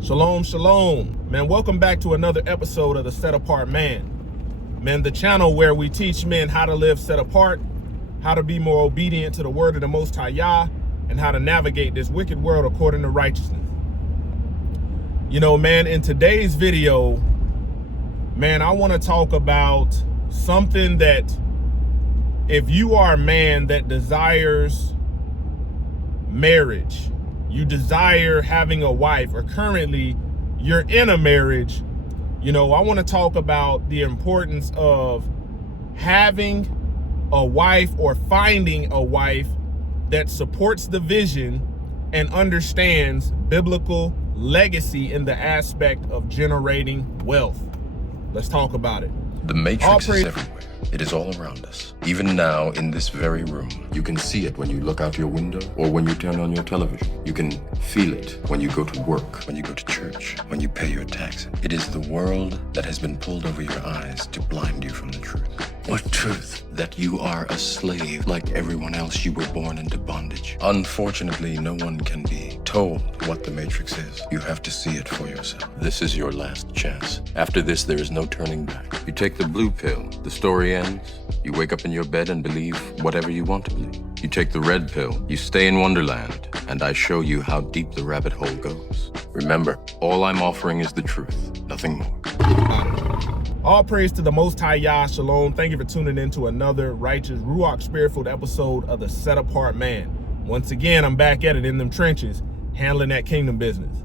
Shalom, shalom. Man, welcome back to another episode of The Set Apart Man. Man, the channel where we teach men how to live set apart, how to be more obedient to the word of the Most High Yah, and how to navigate this wicked world according to righteousness. You know, man, in today's video, man, I want to talk about something that if you are a man that desires marriage, you desire having a wife, or currently you're in a marriage, you know, I want to talk about the importance of having a wife or finding a wife that supports the vision and understands biblical legacy in the aspect of generating wealth. Let's talk about it. The matrix is everywhere. It is all around us. Even now, in this very room. You can see it when you look out your window or when you turn on your television. You can feel it when you go to work, when you go to church, when you pay your taxes. It is the world that has been pulled over your eyes to blind you from the truth. What truth? That you are a slave. Like everyone else, you were born into bondage. Unfortunately, no one can be told what the matrix is. You have to see it for yourself. This is your last chance. After this, there is no turning back. you take the blue pill, the story ends. You wake up in your bed and believe whatever you want to believe. You take the red pill, you stay in Wonderland, and I show you how deep the rabbit hole goes. Remember, all I'm offering is the truth, nothing more. All praise to the Most High Yah, shalom. Thank you for tuning in to another righteous, Ruach Spirit-filled episode of The Set Apart Man. Once again, I'm back at it in them trenches, handling that kingdom business.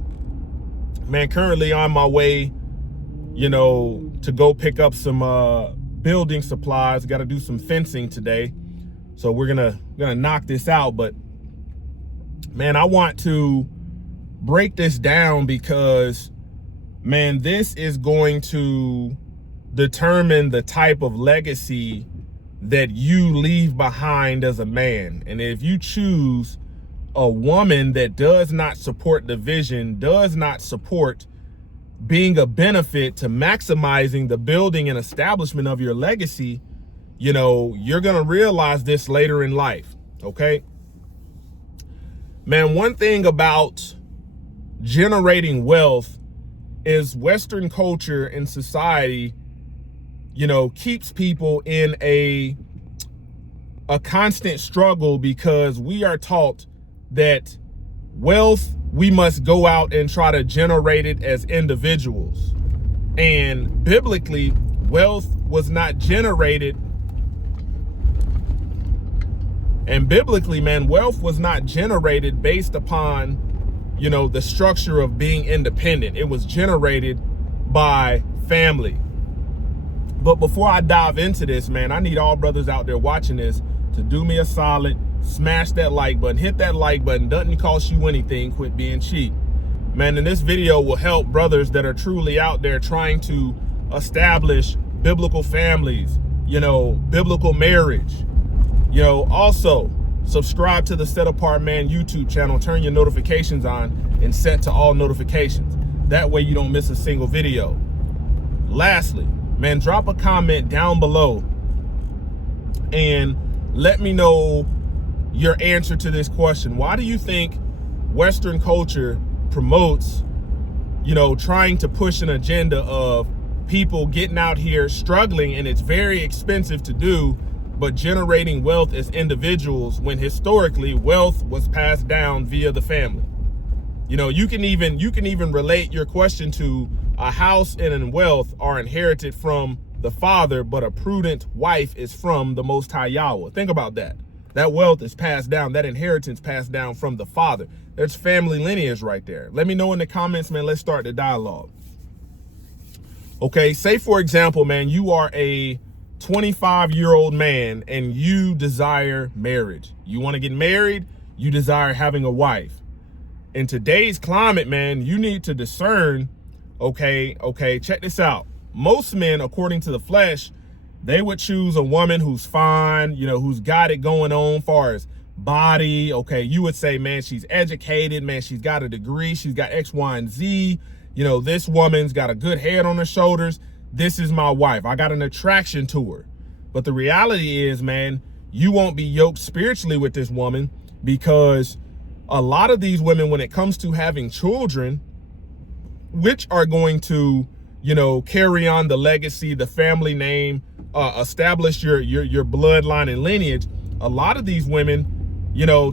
Man, currently on my way, you know, to go pick up some building supplies. Got to do some fencing today. So we're gonna knock this out. But man, I want to break this down because, man, this is going to determine the type of legacy that you leave behind as a man. And if you choose a woman that does not support the vision, does not support being a benefit to maximizing the building and establishment of your legacy, you know, you're going to realize this later in life. Okay. Man, one thing about generating wealth is Western culture and society, you know, keeps people in a constant struggle because we are taught that wealth, we must go out and try to generate it as individuals. And biblically, wealth was not generated. And biblically, man, wealth was not generated based upon, you know, the structure of being independent. It was generated by family. But before I dive into this, man, I need all brothers out there watching this to do me a solid, smash that like button, hit that like button. Doesn't cost you anything. Quit being cheap. Man, and this video will help brothers that are truly out there trying to establish biblical families, you know, biblical marriage. You know, also subscribe to the Set Apart Man YouTube channel, turn your notifications on and set to all notifications. That way you don't miss a single video. Lastly, man, drop a comment down below and let me know your answer to this question. Why do you think Western culture promotes, you know, trying to push an agenda of people getting out here struggling, and it's very expensive to do, but generating wealth as individuals when historically wealth was passed down via the family? You know, you can even relate your question to a house and wealth are inherited from the father, but a prudent wife is from the Most High Yahweh. Think about that. That wealth is passed down, that inheritance passed down from the father. There's family lineage right there. Let me know in the comments, man. Let's start the dialogue. Okay, say for example, man, you are a 25-year-old man and you desire marriage. You want to get married, you desire having a wife. In today's climate, man, you need to discern, okay, check this out. Most men, according to the flesh, they would choose a woman who's fine, you know, who's got it going on far as body. Okay, you would say, man, she's educated, man, she's got a degree, she's got X, Y, and Z. You know, this woman's got a good head on her shoulders. This is my wife. I got an attraction to her. But the reality is, man, you won't be yoked spiritually with this woman because a lot of these women, when it comes to having children, which are going to, carry on the legacy, the family name, establish your bloodline and lineage. A lot of these women,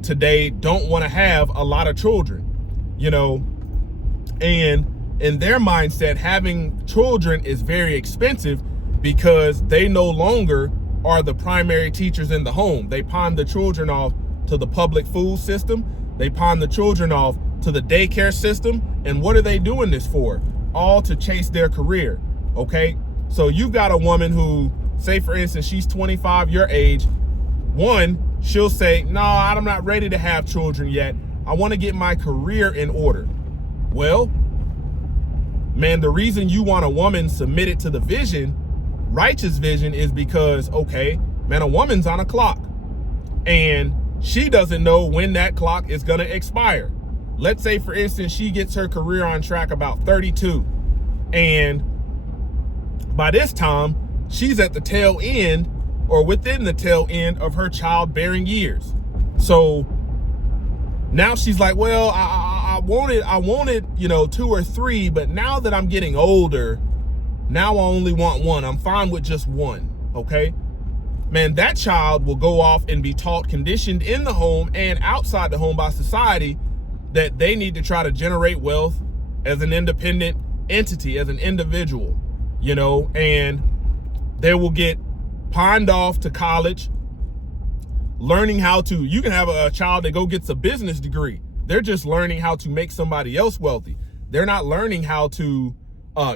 today don't want to have a lot of children, and in their mindset, having children is very expensive because they no longer are the primary teachers in the home. They pawn the children off to the public food system. They pawn the children off to the daycare system. And what are they doing this for? All to chase their career, okay? So you've got a woman who, say for instance, she's 25, your age. One, she'll say, no, I'm not ready to have children yet. I want to get my career in order. Well, man, the reason you want a woman submitted to the vision, righteous vision, is because, okay, man, a woman's on a clock and she doesn't know when that clock is going to expire. Let's say, for instance, she gets her career on track about 32. And by this time, she's at the tail end or within the tail end of her childbearing years. So now she's like, well, I wanted, 2 or 3, but now that I'm getting older, now I only want 1. I'm fine with just 1, okay? Man, that child will go off and be taught, conditioned in the home and outside the home by society, that they need to try to generate wealth as an independent entity, as an individual, and they will get pawned off to college, learning how to, you can have a child that gets a business degree. They're just learning how to make somebody else wealthy. They're not learning how to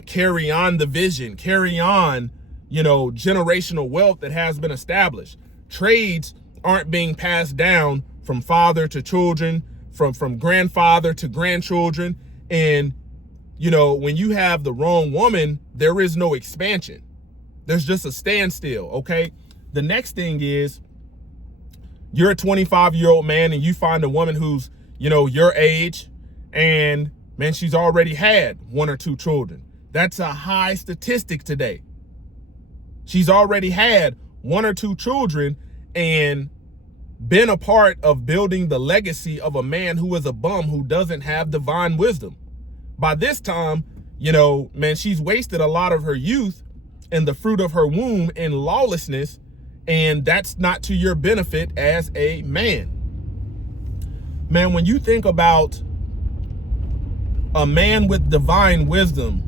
carry on the vision, carry on, generational wealth that has been established. Trades aren't being passed down from father to children, from grandfather to grandchildren. And, when you have the wrong woman, there is no expansion. There's just a standstill, okay? The next thing is, you're a 25-year-old man and you find a woman who's, your age, and man, she's already had 1 or 2 children. That's a high statistic today. She's already had 1 or 2 children and been a part of building the legacy of a man who is a bum, who doesn't have divine wisdom. By this time, man, she's wasted a lot of her youth and the fruit of her womb in lawlessness, and that's not to your benefit as a man. Man, when you think about a man with divine wisdom,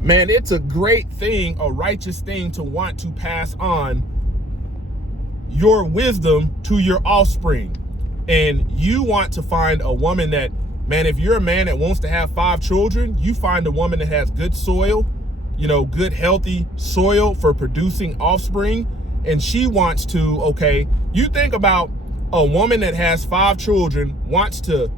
man, it's a great thing, a righteous thing to want to pass on your wisdom to your offspring. And you want to find a woman that, man, if you're a man that wants to have 5 children, you find a woman that has good soil, good healthy soil for producing offspring. And she wants to, okay, you think about a woman that has 5 children, wants to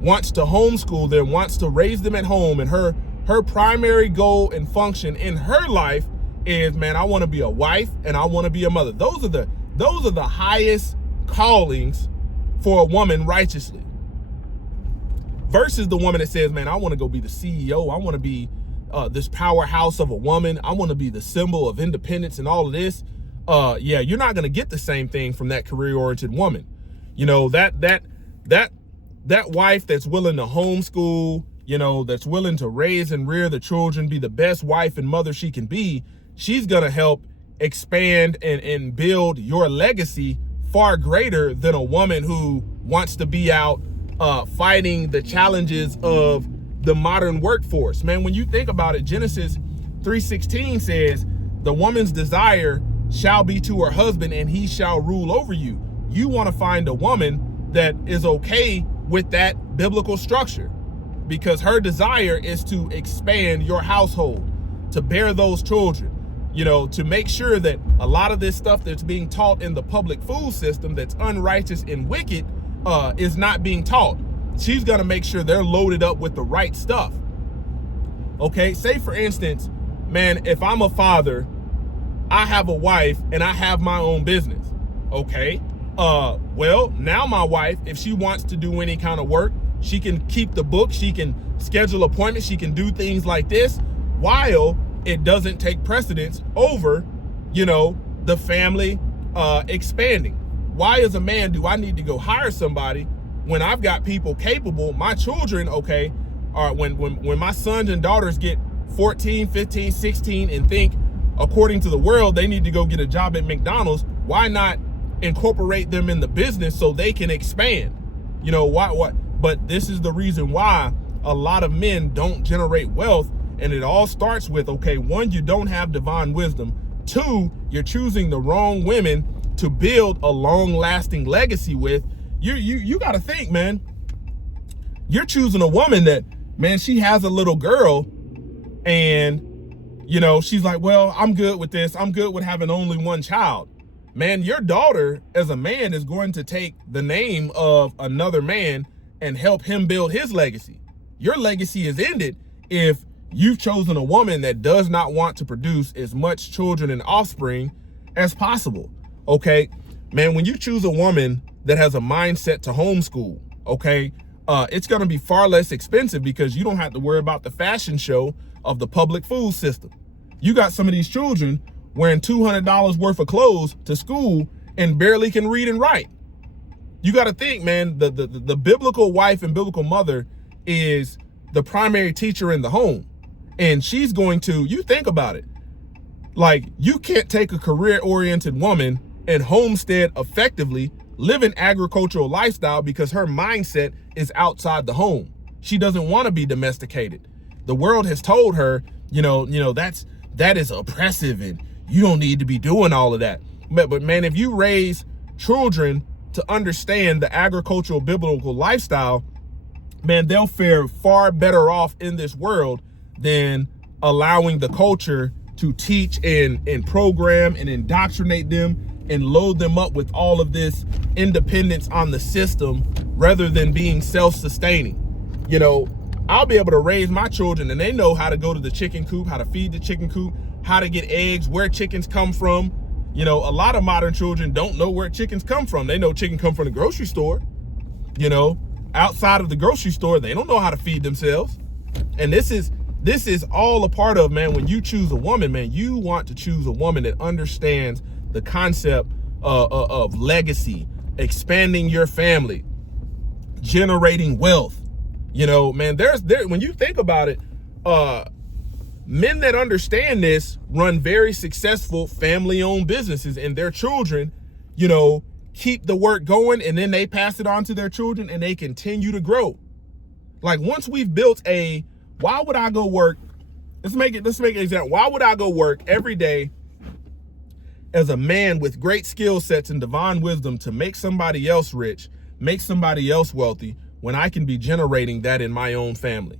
homeschool them, wants to raise them at home, and her primary goal and function in her life is, man, I want to be a wife and I want to be a mother. Those are the highest callings for a woman righteously. Versus the woman that says, man, I want to go be the CEO. I want to be this powerhouse of a woman. I want to be the symbol of independence and all of this. Yeah, you're not going to get the same thing from that career-oriented woman. That wife that's willing to homeschool, that's willing to raise and rear the children, be the best wife and mother she can be, she's going to help expand and build your legacy far greater than a woman who wants to be out fighting the challenges of the modern workforce. Man, when you think about it, Genesis 3:16 says, the woman's desire shall be to her husband and he shall rule over you. You want to find a woman that is okay with that biblical structure, because her desire is to expand your household, to bear those children, to make sure that a lot of this stuff that's being taught in the public food system that's unrighteous and wicked is not being taught. She's going to make sure they're loaded up with the right stuff. Okay, say for instance, man, if I'm a father, I have a wife and I have my own business. Okay, well, now my wife, if she wants to do any kind of work, she can keep the book, she can schedule appointments, she can do things like this while it doesn't take precedence over, the family expanding. Why, as a man, do I need to go hire somebody when I've got people capable? My children, okay, or when my sons and daughters get 14, 15, 16 and think, according to the world, they need to go get a job at McDonald's, why not incorporate them in the business so they can expand? You know, why? But this is the reason why a lot of men don't generate wealth. And it all starts with, okay, one, you don't have divine wisdom. Two, you're choosing the wrong women to build a long-lasting legacy with. You got to think, man. You're choosing a woman that, man, she has a little girl, and you know, she's like, well, I'm good with this. I'm good with having only one child. Man, your daughter as a man is going to take the name of another man and help him build his legacy. Your legacy is ended if you've chosen a woman that does not want to produce as much children and offspring as possible. Okay, man, when you choose a woman that has a mindset to homeschool, okay, it's going to be far less expensive because you don't have to worry about the fashion show of the public food system. You got some of these children wearing $200 worth of clothes to school and barely can read and write. You got to think, man, the biblical wife and biblical mother is the primary teacher in the home. And she's going to, you think about it, like, you can't take a career-oriented woman and homestead effectively, live an agricultural lifestyle because her mindset is outside the home. She doesn't want to be domesticated. The world has told her, that is oppressive and you don't need to be doing all of that. But man, if you raise children to understand the agricultural biblical lifestyle, man, they'll fare far better off in this world than allowing the culture to teach and program and indoctrinate them and load them up with all of this independence on the system rather than being self-sustaining. You know, I'll be able to raise my children and they know how to go to the chicken coop, how to feed the chicken coop, how to get eggs, where chickens come from. You know, a lot of modern children don't know where chickens come from. They know chicken come from the grocery store. You know, outside of the grocery store, they don't know how to feed themselves. And this is all a part of, man, when you choose a woman, man, you want to choose a woman that understands the concept of legacy, expanding your family, generating wealth. You know, man, when you think about it, men that understand this run very successful family-owned businesses, and their children, you know, keep the work going, and then they pass it on to their children and they continue to grow. Like, once we've built why would I go work? Let's make an example. Why would I go work every day as a man with great skill sets and divine wisdom to make somebody else rich, make somebody else wealthy, when I can be generating that in my own family?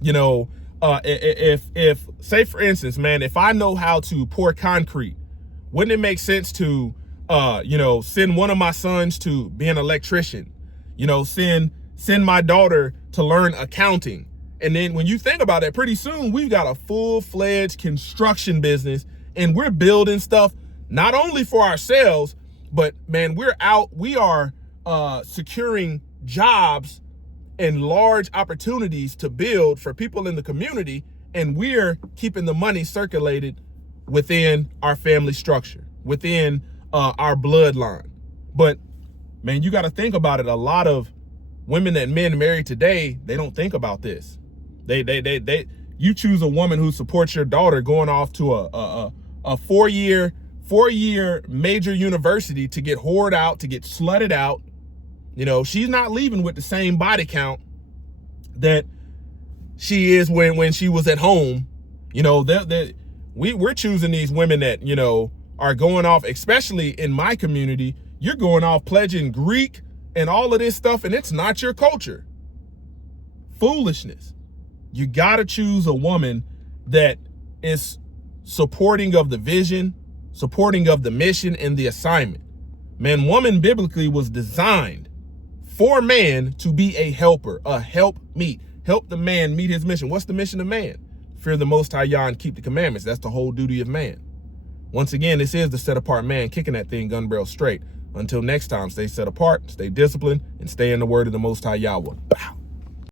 You know, if say for instance, man, if I know how to pour concrete, wouldn't it make sense to, send one of my sons to be an electrician? You know, send my daughter to learn accounting. And then when you think about it, pretty soon we've got a full-fledged construction business, and we're building stuff not only for ourselves, but man, we are securing jobs and large opportunities to build for people in the community, and we're keeping the money circulated within our family structure, within our bloodline. But man, you got to think about it. A lot of women that men marry today, they don't think about this. You choose a woman who supports your daughter going off to a four-year major university to get whored out, to get slutted out. You know, she's not leaving with the same body count that she is when she was at home. You know, we're choosing these women that, you know, are going off, especially in my community, you're going off pledging Greek and all of this stuff, and it's not your culture. Foolishness. You got to choose a woman that is supporting of the vision, supporting of the mission and the assignment. Man, woman biblically was designed for man to be a helper, a helpmeet. Help the man meet his mission. What's the mission of man? Fear the Most High Yah and keep the commandments. That's the whole duty of man. Once again, this is the Set Apart Man, kicking that thing gun barrel straight. Until next time, stay set apart, stay disciplined, and stay in the word of the Most High Yahweh. Bow.